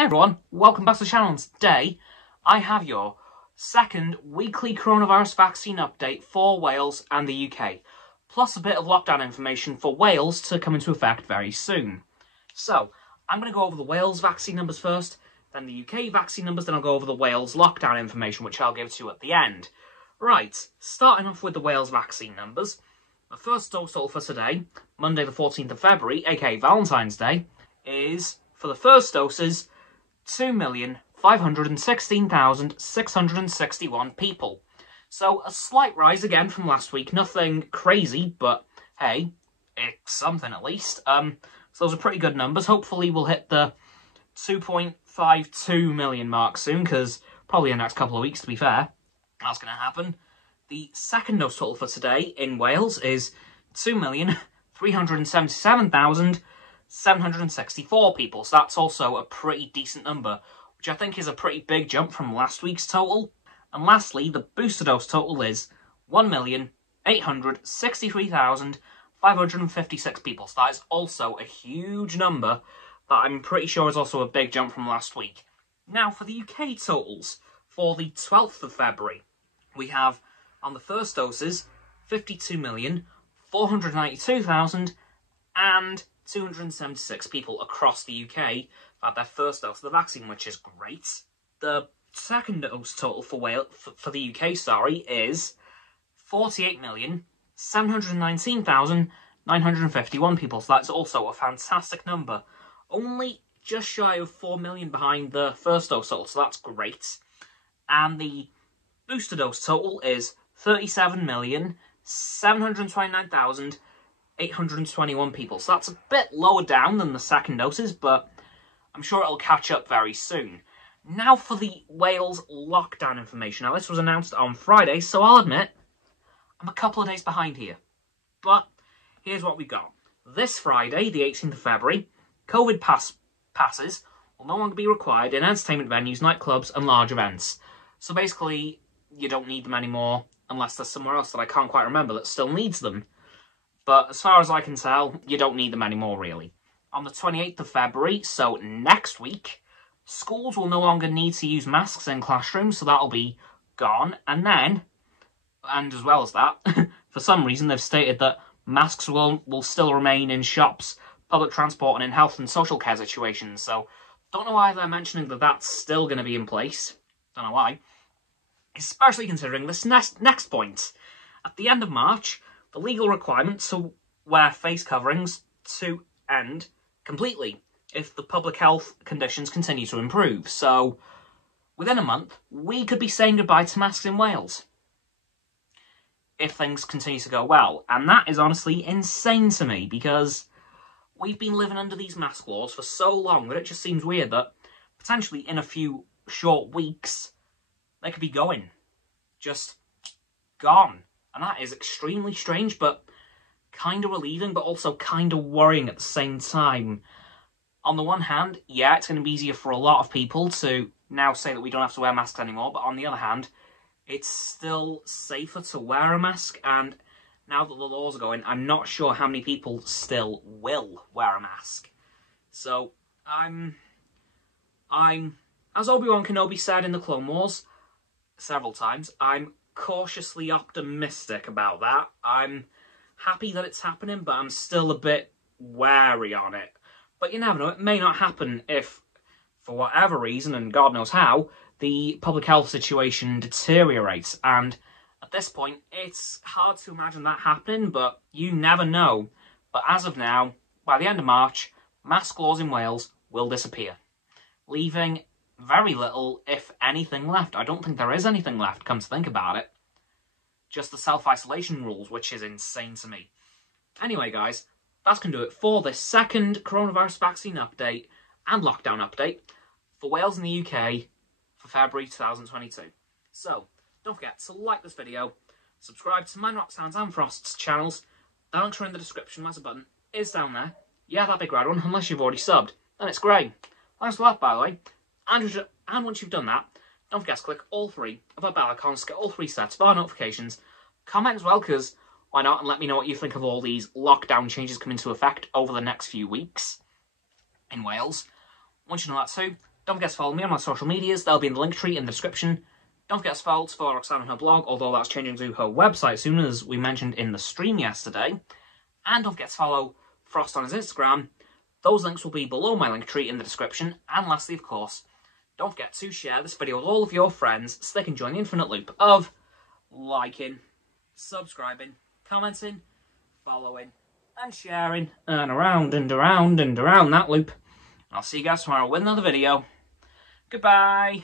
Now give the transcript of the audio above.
Hey everyone, welcome back to the channel, and today I have your second weekly coronavirus vaccine update for Wales and the UK, plus a bit of lockdown information for Wales to come into effect very soon. So, I'm going to go over the Wales vaccine numbers first, then the UK vaccine numbers, then I'll go over the Wales lockdown information, which I'll give to you at the end. Right, starting off with the Wales vaccine numbers. The first dose total for today, Monday the 14th of February, aka Valentine's Day, is, for the first doses, 2,516,661 people. So a slight rise again from last week. Nothing crazy, but hey, it's something at least. So those are pretty good numbers. Hopefully we'll hit the 2.52 million mark soon, because probably in the next couple of weeks, to be fair, that's going to happen. The second dose total for today in Wales is 2,377,764 people, so that's also a pretty decent number, which I think is a pretty big jump from last week's total. And lastly, the booster dose total is 1,863,556 people, so that is also a huge number, but I'm pretty sure is also a big jump from last week. Now, for the UK totals, for the 12th of February, we have, on the first doses, 52,492,276 people across the UK had their first dose of the vaccine, which is great. The second dose total for the UK, is 48,719,951 people, so that's also a fantastic number. Only just shy of 4 million behind the first dose total, so that's great. And the booster dose total is 37,729,821 people. So that's a bit lower down than the second doses, but I'm sure it'll catch up very soon. Now for the Wales lockdown information. Now this was announced on Friday, so I'll admit I'm a couple of days behind here. But here's what we got. This Friday, the 18th of February, COVID passes will no longer be required in entertainment venues, nightclubs and large events. So basically, you don't need them anymore, unless there's somewhere else that I can't quite remember that still needs them. But as far as I can tell, you don't need them anymore, really. On the 28th of February, so next week, schools will no longer need to use masks in classrooms, so that'll be gone. And then, and as well as that, for some reason they've stated that masks will still remain in shops, public transport and in health and social care situations. So, don't know why they're mentioning that that's still going to be in place. Don't know why. Especially considering this next point. At the end of March, the legal requirement to wear face coverings to end completely if the public health conditions continue to improve. So, within a month, we could be saying goodbye to masks in Wales, if things continue to go well. And that is honestly insane to me, because we've been living under these mask laws for so long that it just seems weird that potentially in a few short weeks they could be going. Just gone. And that is extremely strange, but kind of relieving, but also kind of worrying at the same time. On the one hand, yeah, it's going to be easier for a lot of people to now say that we don't have to wear masks anymore, but on the other hand, it's still safer to wear a mask, and now that the laws are going, I'm not sure how many people still will wear a mask. So, I'm as Obi-Wan Kenobi said in the Clone Wars several times, I'm cautiously optimistic about that. I'm happy that it's happening, but I'm still a bit wary on it. But you never know, it may not happen if, for whatever reason, and God knows how, the public health situation deteriorates. And at this point, it's hard to imagine that happening, but you never know. But as of now, by the end of March, mask laws in Wales will disappear, leaving very little, if anything, left. I don't think there is anything left, come to think about it. Just the self-isolation rules, which is insane to me. Anyway, guys, that's going to do it for this second coronavirus vaccine update and lockdown update for Wales and the UK for February 2022. So, don't forget to like this video, subscribe to mine, Roxanne's and Frost's channels. The links are in the description, there's a button, is down there. Yeah, that big red one, unless you've already subbed. And it's grey. Thanks for that, by the way. And once you've done that, don't forget to click all three of our bell icons to get all three sets of our notifications. Comment as well, because why not? And let me know what you think of all these lockdown changes coming into effect over the next few weeks in Wales. Once you know that too, Don't forget to follow me on my social medias. They'll be in the link tree in the description. Don't forget to follow Roxanne on her blog, although that's changing to her website soon, as we mentioned in the stream yesterday. And don't forget to follow Frost on his Instagram. Those links will be below my link tree in the description. And lastly, of course, don't forget to share this video with all of your friends so they can join the infinite loop of liking, subscribing, commenting, following, and sharing, and around and around and around that loop. I'll see you guys tomorrow with another video. Goodbye!